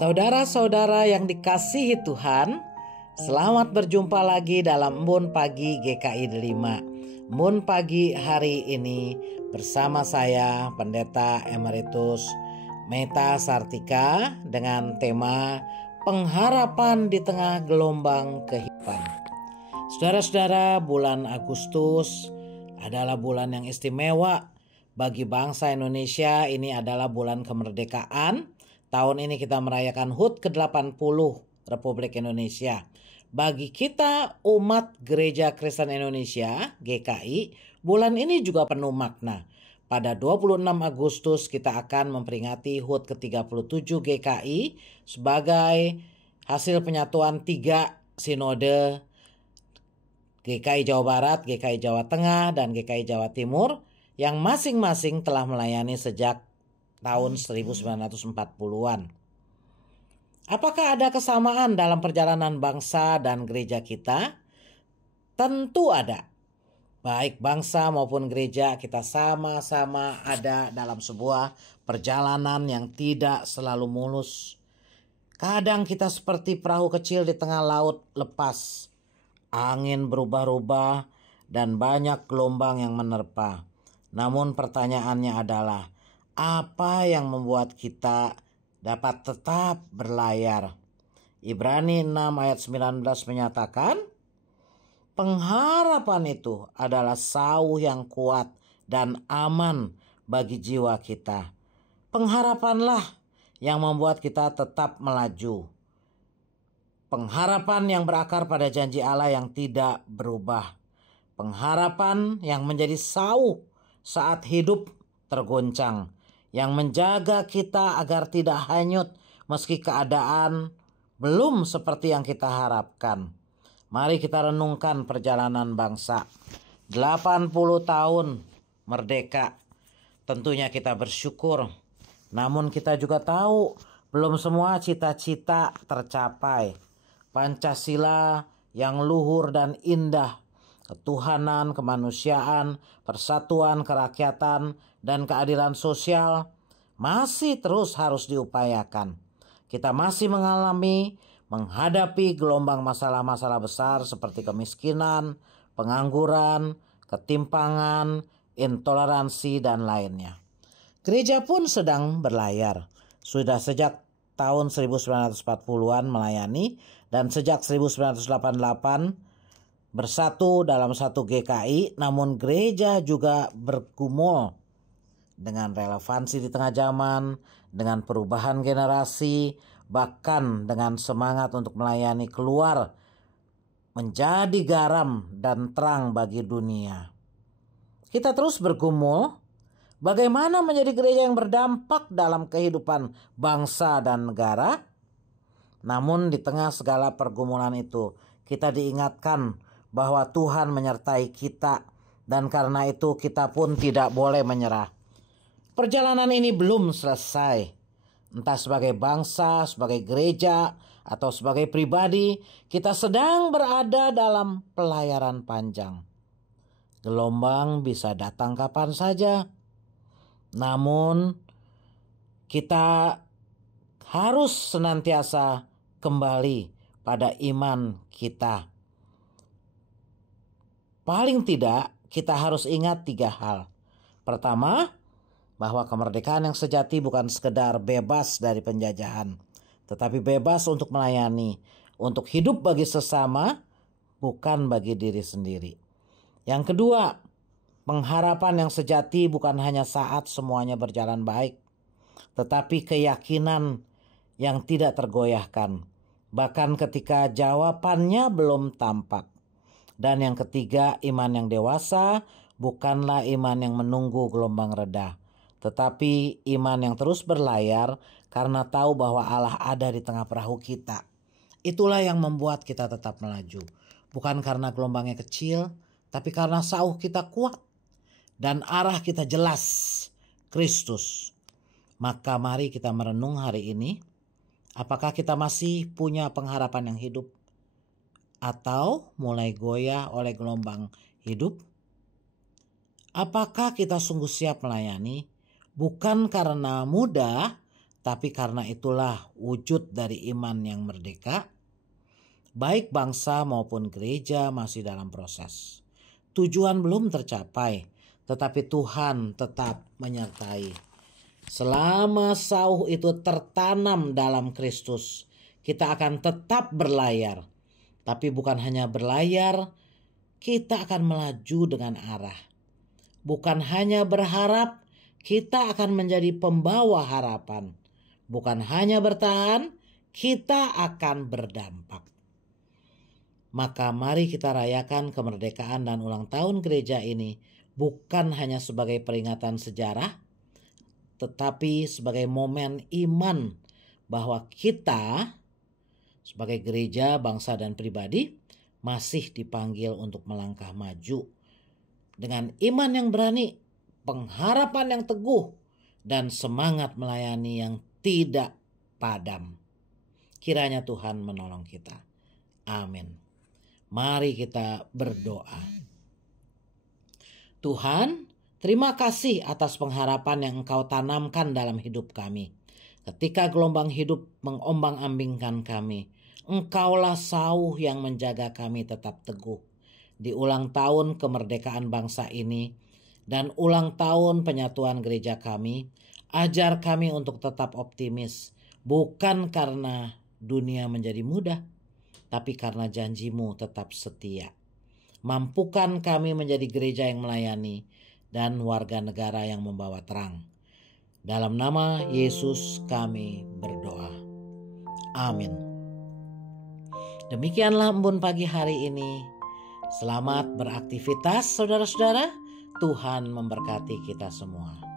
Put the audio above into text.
Saudara-saudara yang dikasihi Tuhan, selamat berjumpa lagi dalam Embun Pagi GKI 5. Embun Pagi hari ini bersama saya Pendeta Emeritus Meta Sartika dengan tema pengharapan di tengah gelombang kehidupan. Saudara-saudara, bulan Agustus adalah bulan yang istimewa bagi bangsa Indonesia. Ini adalah bulan kemerdekaan. Tahun ini kita merayakan HUT ke-80 Republik Indonesia. Bagi kita umat Gereja Kristen Indonesia, GKI, bulan ini juga penuh makna. Pada 26 Agustus kita akan memperingati HUT ke-37 GKI sebagai hasil penyatuan 3 sinode GKI Jawa Barat, GKI Jawa Tengah, dan GKI Jawa Timur yang masing-masing telah melayani sejak tahun 1940-an. Apakah ada kesamaan dalam perjalanan bangsa dan gereja kita? Tentu ada. Baik bangsa maupun gereja kita sama-sama ada dalam sebuah perjalanan yang tidak selalu mulus. Kadang kita seperti perahu kecil di tengah laut lepas. Angin berubah-ubah dan banyak gelombang yang menerpa. Namun pertanyaannya adalah, apa yang membuat kita dapat tetap berlayar? Ibrani 6 ayat 19 menyatakan, pengharapan itu adalah sauh yang kuat dan aman bagi jiwa kita. Pengharapanlah yang membuat kita tetap melaju. Pengharapan yang berakar pada janji Allah yang tidak berubah. Pengharapan yang menjadi sauh saat hidup tergoncang, yang menjaga kita agar tidak hanyut meski keadaan belum seperti yang kita harapkan. Mari kita renungkan perjalanan bangsa. 80 tahun merdeka. Tentunya kita bersyukur. Namun kita juga tahu belum semua cita-cita tercapai. Pancasila yang luhur dan indah, ketuhanan, kemanusiaan, persatuan, kerakyatan, dan keadilan sosial masih terus harus diupayakan. Kita masih menghadapi gelombang masalah-masalah besar seperti kemiskinan, pengangguran, ketimpangan, intoleransi, dan lainnya. Gereja pun sedang berlayar. Sudah sejak tahun 1940-an melayani dan sejak 1988 bersatu dalam satu GKI, namun gereja juga bergumul dengan relevansi di tengah zaman, dengan perubahan generasi, bahkan dengan semangat untuk melayani keluar, menjadi garam dan terang bagi dunia. Kita terus bergumul, bagaimana menjadi gereja yang berdampak dalam kehidupan bangsa dan negara. Namun di tengah segala pergumulan itu, kita diingatkan bahwa Tuhan menyertai kita, dan karena itu kita pun tidak boleh menyerah. Perjalanan ini belum selesai. Entah sebagai bangsa, sebagai gereja, atau sebagai pribadi, kita sedang berada dalam pelayaran panjang. Gelombang bisa datang kapan saja. Namun kita harus senantiasa kembali pada iman kita. Paling tidak kita harus ingat 3 hal. Pertama, bahwa kemerdekaan yang sejati bukan sekedar bebas dari penjajahan, tetapi bebas untuk melayani, untuk hidup bagi sesama, bukan bagi diri sendiri. Yang kedua, pengharapan yang sejati bukan hanya saat semuanya berjalan baik, tetapi keyakinan yang tidak tergoyahkan, bahkan ketika jawabannya belum tampak. Dan yang ketiga, iman yang dewasa bukanlah iman yang menunggu gelombang reda, tetapi iman yang terus berlayar karena tahu bahwa Allah ada di tengah perahu kita. Itulah yang membuat kita tetap melaju. Bukan karena gelombangnya kecil, tapi karena sauh kita kuat dan arah kita jelas, Kristus. Maka mari kita merenung hari ini. Apakah kita masih punya pengharapan yang hidup? Atau mulai goyah oleh gelombang hidup? Apakah kita sungguh siap melayani? Bukan karena mudah, Tapi karena itulah wujud dari iman yang merdeka, baik bangsa maupun gereja masih dalam proses. Tujuan belum tercapai, tetapi Tuhan tetap menyertai. Selama sauh itu tertanam dalam Kristus, kita akan tetap berlayar. Tapi bukan hanya berlayar, kita akan melaju dengan arah. Bukan hanya berharap, kita akan menjadi pembawa harapan. Bukan hanya bertahan, kita akan berdampak. Maka mari kita rayakan kemerdekaan dan ulang tahun gereja ini bukan hanya sebagai peringatan sejarah, tetapi sebagai momen iman bahwa kita sebagai gereja, bangsa dan pribadi masih dipanggil untuk melangkah maju dengan iman yang berani, pengharapan yang teguh, dan semangat melayani yang tidak padam. Kiranya Tuhan menolong kita. Amin. Mari kita berdoa. Tuhan, terima kasih atas pengharapan yang Engkau tanamkan dalam hidup kami. Ketika gelombang hidup mengombang-ambingkan kami, Engkaulah sauh yang menjaga kami tetap teguh. Di ulang tahun kemerdekaan bangsa ini dan ulang tahun penyatuan gereja kami, ajar kami untuk tetap optimis, bukan karena dunia menjadi mudah, tapi karena janji-Mu tetap setia. Mampukan kami menjadi gereja yang melayani dan warga negara yang membawa terang. Dalam nama Yesus kami berdoa. Amin. Demikianlah embun pagi hari ini. Selamat beraktivitas saudara-saudara. Tuhan memberkati kita semua.